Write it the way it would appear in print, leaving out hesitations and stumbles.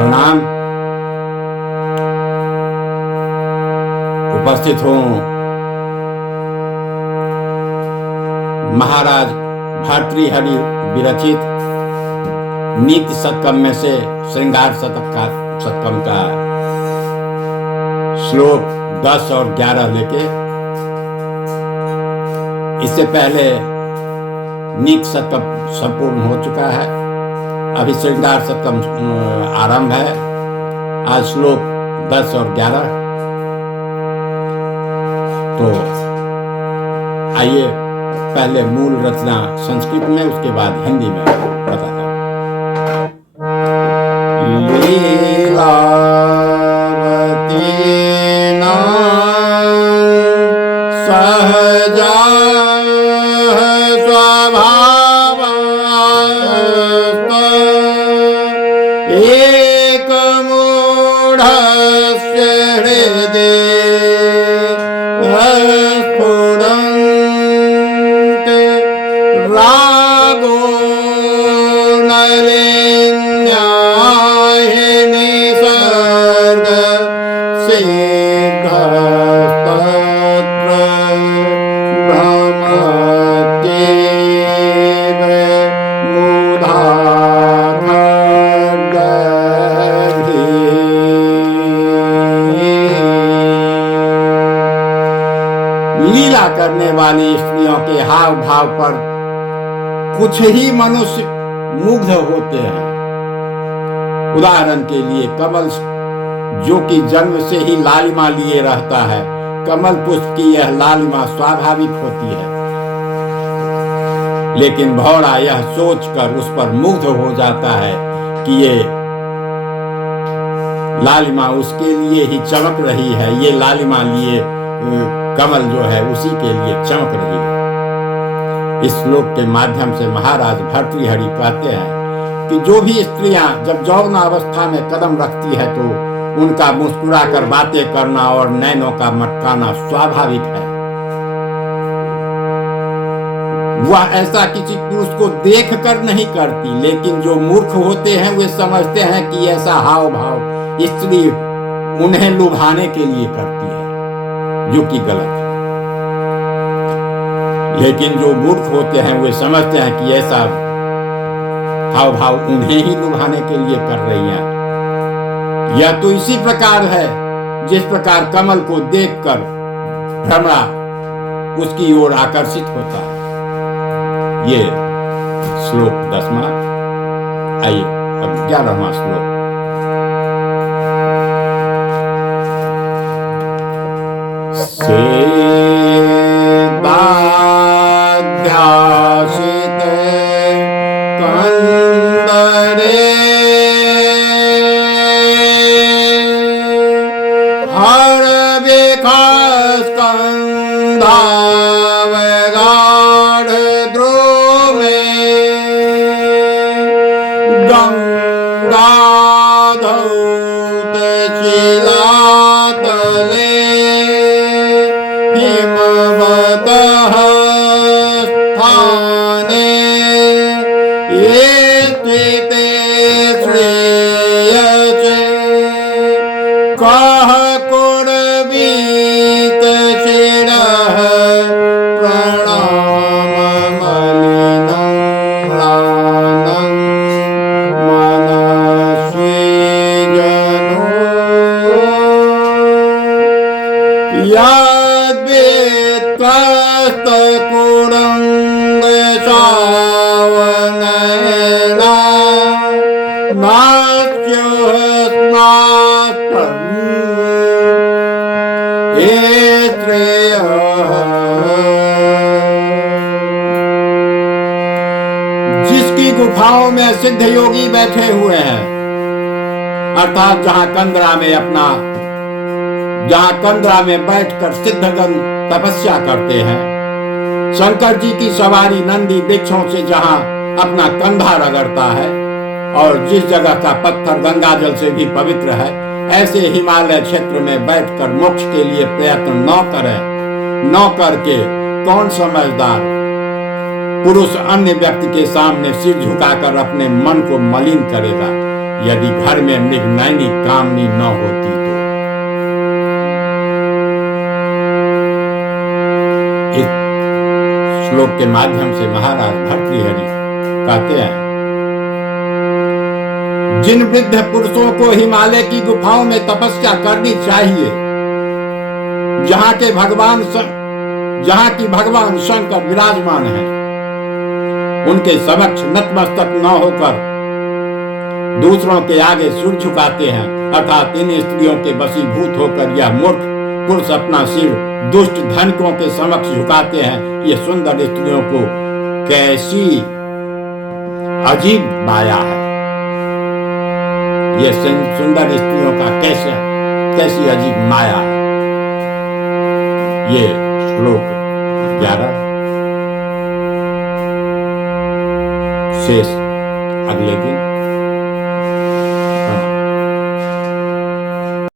प्रणाम। उपस्थित हों महाराज भर्तृहरि विरचित नीति शतकम में से श्रृंगार शतकम का श्लोक 10 और 11 लेके। इससे पहले नीति शतकम संपूर्ण हो चुका है, अभी श्रृंगार शतकम आरंभ है। आज श्लोक 10 और 11। तो आइए पहले मूल रचना संस्कृत में, उसके बाद हिंदी में बताता हूँ। लीलावती सहजा स्वभाव एक मूढ़स्य हृदय स्फुरन्ते रागो नलिन्याय निसर्ग सिद्धस्तत्र भ्रमत्येव मूढा लीला करने वाली स्त्रियों के हाव भाव पर कुछ ही मनुष्य मुग्ध होते हैं। उदाहरण के लिए कमल, जो कि जन्म से ही लालिमा लिए रहता है, कमल पुष्प की यह लालिमा स्वाभाविक होती है, लेकिन भौरा यह सोचकर उस पर मुग्ध हो जाता है कि ये लालिमा उसके लिए ही चमक रही है, ये लालिमा लिए कमल जो है उसी के लिए चमक रही है। इस श्लोक के माध्यम से महाराज भर्तृहरि कहते हैं कि जो भी स्त्रियां जब यौवन अवस्था में कदम रखती है तो उनका मुस्कुरा कर बातें करना और नैनों का मटकाना स्वाभाविक है। वह ऐसा किसी पुरुष को देख कर नहीं करती, लेकिन जो मूर्ख होते हैं वे समझते हैं कि ऐसा हाव भाव स्त्री उन्हें लुभाने के लिए करती है, जो कि गलत है। लेकिन जो मूर्ख होते हैं वे समझते हैं कि ऐसा हाव भाव उन्हें ही लुभाने के लिए कर रही हैं। यह तो इसी प्रकार है जिस प्रकार कमल को देखकर भ्रमरा उसकी ओर आकर्षित होता है। ये श्लोक 10वां। आइए अब 11वां श्लोक। सेदाध्यासित कंदरे हर विखस्कंधावगाढ़ द्रोमे गंगाधौत चिलातले हिमवतः स्थाने ये स्थिते श्रेयसे कः कुर्वीत शिरः प्रणाममलिनं म्लानं मनस्विजनो यद्वेत्तस्तकुरङ्गशावनयना नास्योस्मात्तम् हे श्रेयः। जिसकी गुफाओं में सिद्ध योगी बैठे हुए हैं, अर्थात जहां कंदरा में बैठकर सिद्धगण तपस्या करते हैं। शंकर जी की सवारी नंदी वृक्षों से जहां अपना कंधा रगड़ता है और जिस जगह का पत्थर गंगा जल से भी पवित्र है, ऐसे हिमालय क्षेत्र में बैठकर मोक्ष के लिए प्रयत्न न करके कौन समझदार पुरुष अन्य व्यक्ति के सामने सिर झुकाकर अपने मन को मलिन करेगा। यदि घर में मृगनयनी कामनी न होती तो। इस श्लोक के माध्यम से महाराज भर्तृहरि कहते हैं, जिन वृद्ध पुरुषों को हिमालय की गुफाओं में तपस्या करनी चाहिए, जहां की भगवान शंकर विराजमान है, उनके समक्ष नतमस्तक न होकर दूसरों के आगे सिर झुकाते हैं, अर्थात इन स्त्रियों के वशीभूत होकर यह मूर्ख पुरुष अपना सिर दुष्ट धनिकों के समक्ष झुकाते हैं। ये सुंदर स्त्रियों को कैसी अजीब माया है, ये सुंदर स्त्रियों का कैसी अजीब माया है। ये श्लोक 11 शेष अगले दिन।